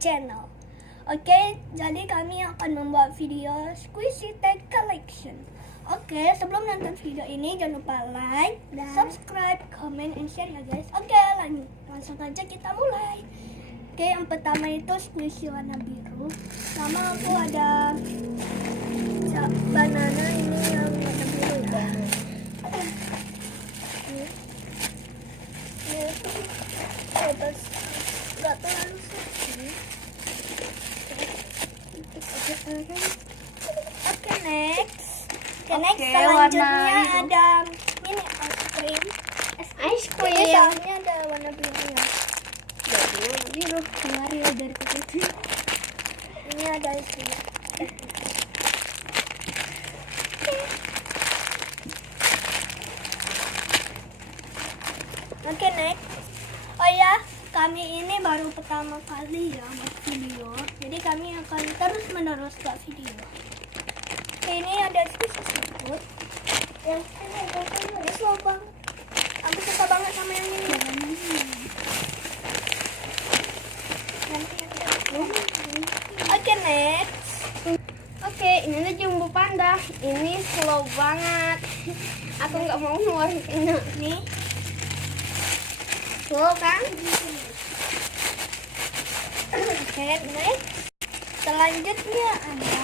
channel. Oke, jadi kami akan membuat video squishy tag collection. Oke, sebelum nonton video ini jangan lupa like, subscribe, comment, and share ya guys. Oke, langsung aja kita mulai. Oke, yang pertama itu squishy warna biru. Sama aku ada banana ini yang warna biru ya. Ini bebas, nggak terlalu seksi. Oke, next. Next selanjutnya ada mini ice cream. Ini soalnya ada warna birunya. Biru kemarin dari kecil. Ini ada ice cream. Oke, next. Oh ya, kami ini baru pertama kali ya buat video. Jadi kami akan terus menerus buat video. Oke, ini ada squishy seafood. Yang ini slow banget. Aku suka banget sama yang ini. Oke, next. Oke, ini ada jumbo panda. Ini slow banget. Aku nggak mau ngeluarinnya. Nih. Slow kan? Oke, next. Selanjutnya ada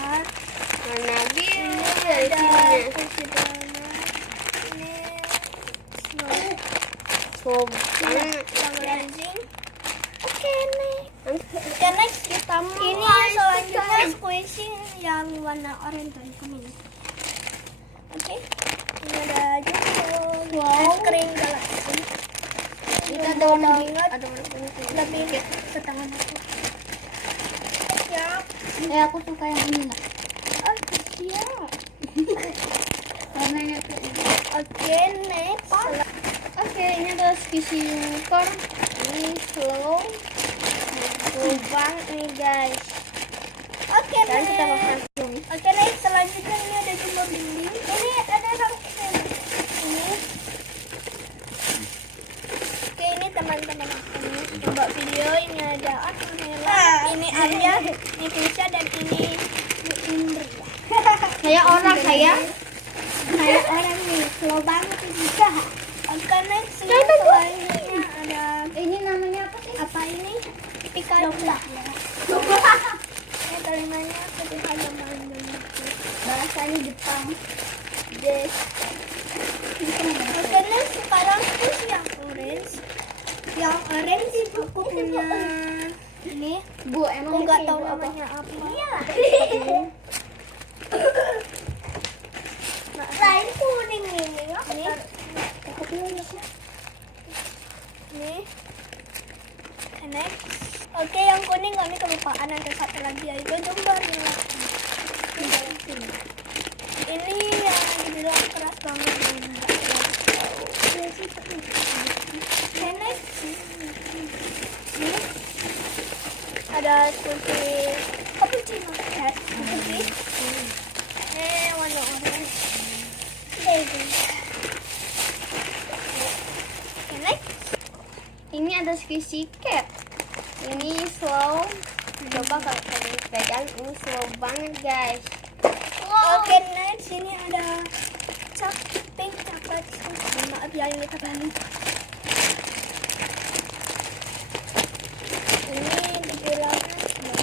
Warna biru dari sininya. Ini Slow banget. amazing. Oke, next kita ini selanjutnya squishy yang warna oranye dan kuning. Oke, ini ada jumbo es krim galaxy. Itu ada warna biru. banget, Ada warna kuning. lebih ke tangan aku. Siap. Aku suka yang ini nggak? Oh, siap. Warnanya tuh. Oke, next. Oke, ini ada squishy unicorn. Ini slow banget nih guys. Oke, Dan kita next. langsung. Oke, next. Selanjutnya ini ada jumbo bling. Ini ada rangkaian. Ini. Oke, ini teman-teman aku buat video. Ini ada ini Arya, ini Krisya, dan ini Indri. Kayak orang kayak Kayak orang nih, slow banget juga. Oke, next. Selanjutnya ada ini namanya apa sih? apa ini? Pikachu. Ini telinganya sederhana banget. Bahasanya Jepang. Yes. Oke, next. Sekarang terus yang orange. Yang orange aku punya ini. Bu, emang Aku nggak ini tahu apa? namanya apa. Iya. Lain kuning ini. Nih. Next. Oke, yang kuning kami kelupaan, ada satu lagi yaitu jumbar. Ini yang dibilang keras banget. Oke, next. Nih. Ada squishy cappuccino cat. Warna orange. Baby. Oke, next. Ini ada squishy cat. Ini slow. Coba kalau kalian pegang, ini slow banget guys. Oke, next. Ini ada pink coklat. Maaf ya, ini terbalik. Ini dibilang slow.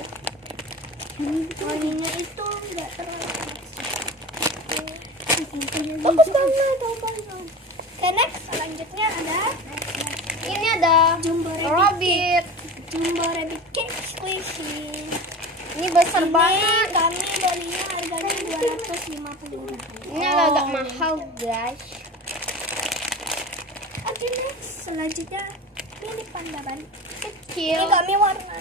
Wanginya itu nggak terlalu bagus banget, Oke, next. Selanjutnya ada Ini ada jumbo rabbit rabbit. jumbo rabbit cake squishy. Ini besar Ini banget. kami belinya harganya 250.000. Ini agak mahal guys. Oke, next. Selanjutnya ini panda ban Kecil. ini kami warna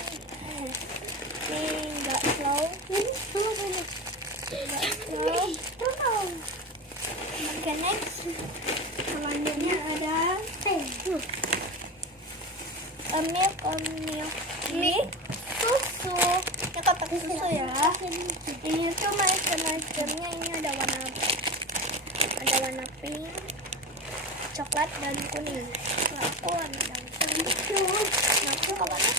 ini nggak slow. Ini slow banget, nggak slow. Oke, next. Selanjutnya ada milk. Ini susu. Ini kotak susu ya. Ini tuh masker-maskernya, ini ada warna pink, coklat, dan kuning. Nah, aku warna kuning. Nah, aku warna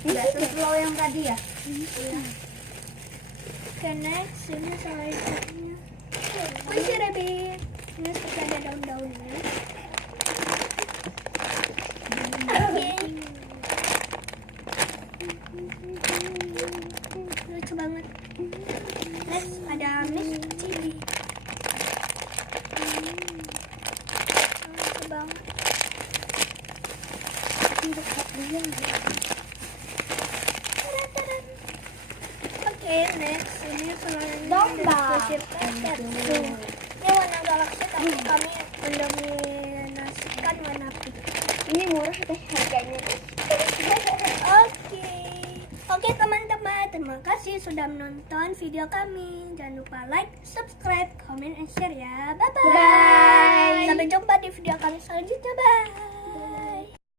Nggak slow yang tadi ya? Oke, next ini selanjutnya squishy rabbit. Ini seperti ada daun-daunnya. Oke. Lucu banget. Next ada Miss Chili. Lucu banget. Oke, next ini selanjutnya Domba. squishy packet. Ini warna galaksi tapi kami mendominasikan warna pink. Ini murah deh harganya. Oke teman-teman, terima kasih sudah menonton video kami. Jangan lupa like, subscribe, comment, and share ya. Bye-bye. Bye. Sampai jumpa di video kami selanjutnya. Bye.